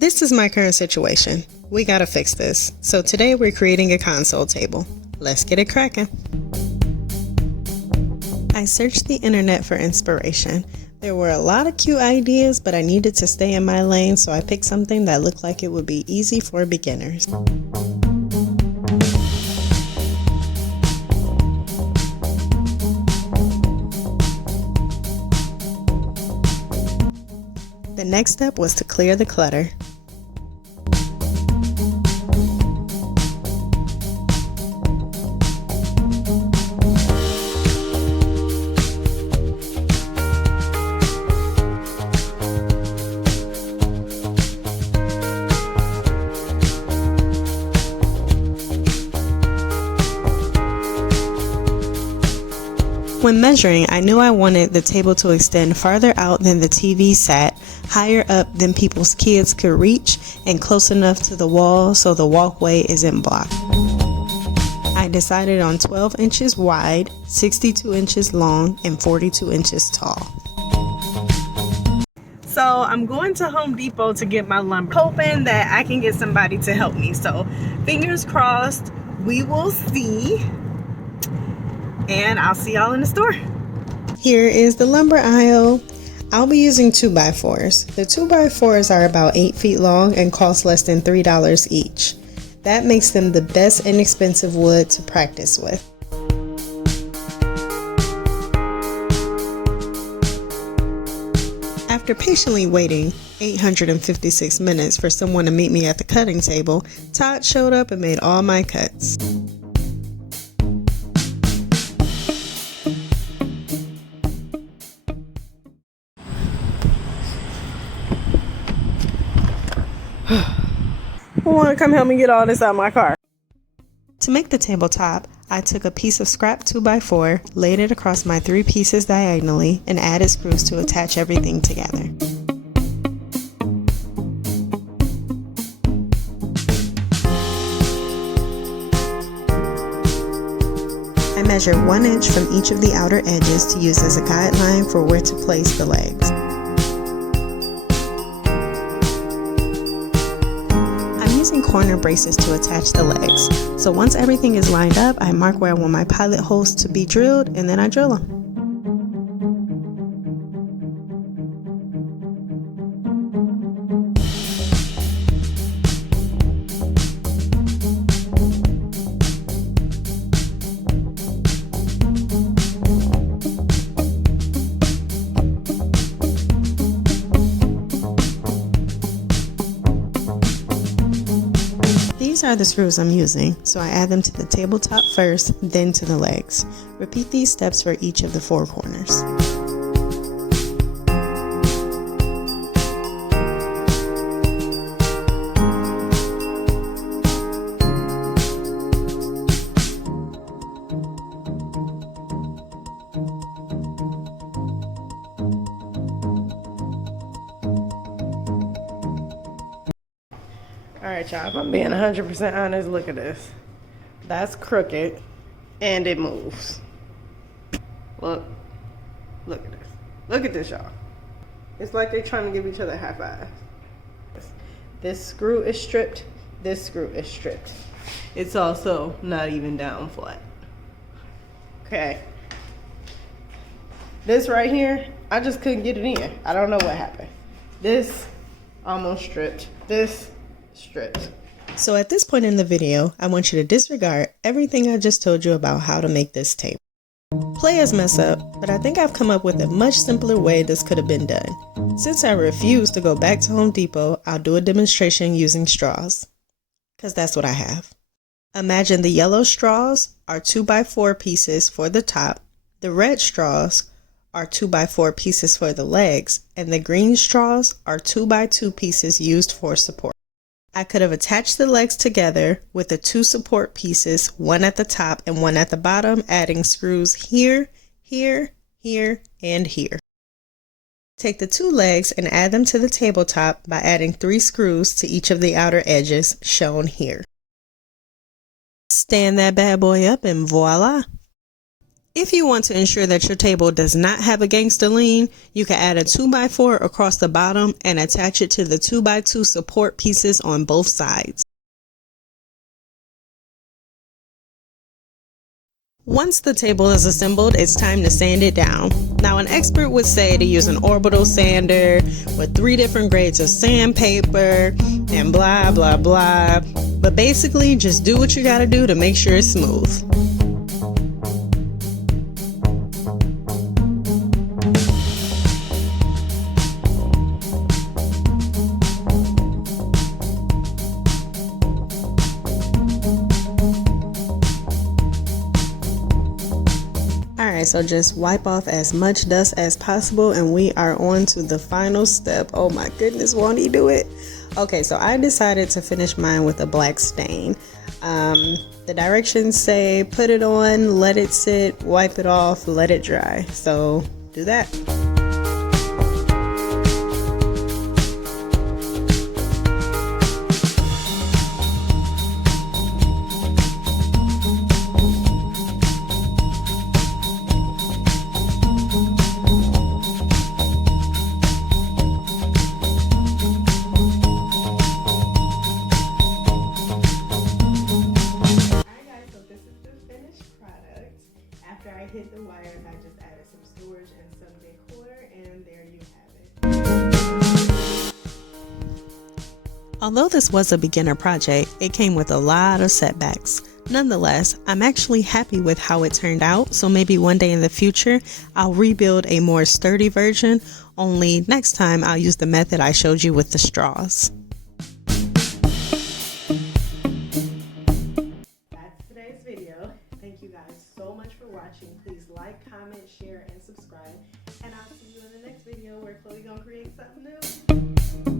This is my current situation. We gotta fix this. So today we're creating a console table. Let's get it cracking. I searched the internet for inspiration. There were a lot of cute ideas, but I needed to stay in my lane, so I picked something that looked like it would be easy for beginners. The next step was to clear the clutter. When measuring, I knew I wanted the table to extend farther out than the TV sat, higher up than people's kids could reach, and close enough to the wall so the walkway isn't blocked. I decided on 12 inches wide, 62 inches long, and 42 inches tall. So I'm going to Home Depot to get my lumber, hoping that I can get somebody to help me. So fingers crossed, we will see. And I'll see y'all in the store. Here is the lumber aisle. I'll be using 2x4's. The 2x4's are about 8 feet long and cost less than $3 each. That makes them the best inexpensive wood to practice with. After patiently waiting 856 minutes for someone to meet me at the cutting table, Todd showed up and made all my cuts. Who want to come help me get all this out of my car? To make the tabletop, I took a piece of scrap 2x4, laid it across my 3 pieces diagonally, and added screws to attach everything together. I measured 1 inch from each of the outer edges to use as a guideline for where to place the legs. Using corner braces to attach the legs. So once everything is lined up, I mark where I want my pilot holes to be drilled, and then I drill them. These are the screws I'm using, so I add them to the tabletop first, then to the legs. Repeat these steps for each of the 4 corners. Alright y'all, if I'm being 100% honest, look at this. That's crooked and it moves. Look at this. Look at this, y'all. It's like they're trying to give each other high fives. This screw is stripped, this screw is stripped. It's also not even down flat. Okay. This right here, I just couldn't get it in. I don't know what happened. This almost stripped. This stripped. So at this point in the video, I want you to disregard everything I just told you about how to make this table. Players mess up, but I think I've come up with a much simpler way this could have been done. Since I refuse to go back to Home Depot, I'll do a demonstration using straws, because that's what I have. Imagine the yellow straws are 2x4 pieces for the top, the red straws are 2x4 pieces for the legs, and the green straws are 2x2 pieces used for support. I could have attached the legs together with the 2 support pieces, one at the top and one at the bottom, adding screws here, here, here, and here. Take the 2 legs and add them to the tabletop by adding 3 screws to each of the outer edges, shown here. Stand that bad boy up and voila! If you want to ensure that your table does not have a gangster lean, you can add a 2x4 across the bottom and attach it to the 2x2 support pieces on both sides. Once the table is assembled, it's time to sand it down. Now, an expert would say to use an orbital sander with 3 different grades of sandpaper and blah, blah, blah. But basically, just do what you gotta do to make sure it's smooth. Alright, so just wipe off as much dust as possible and we are on to the final step. Oh my goodness, won't he do it? Okay, so I decided to finish mine with a black stain. The directions say put it on, let it sit, wipe it off, let it dry. So do that. After I hit the wires, I just added some storage and some decor, and there you have it. Although this was a beginner project, it came with a lot of setbacks. Nonetheless, I'm actually happy with how it turned out, so maybe one day in the future, I'll rebuild a more sturdy version, only next time I'll use the method I showed you with the straws. That's today's video. Thank you guys so much for watching. Please like, comment, share, and subscribe. And I'll see you in the next video where Chloe's gonna create something new.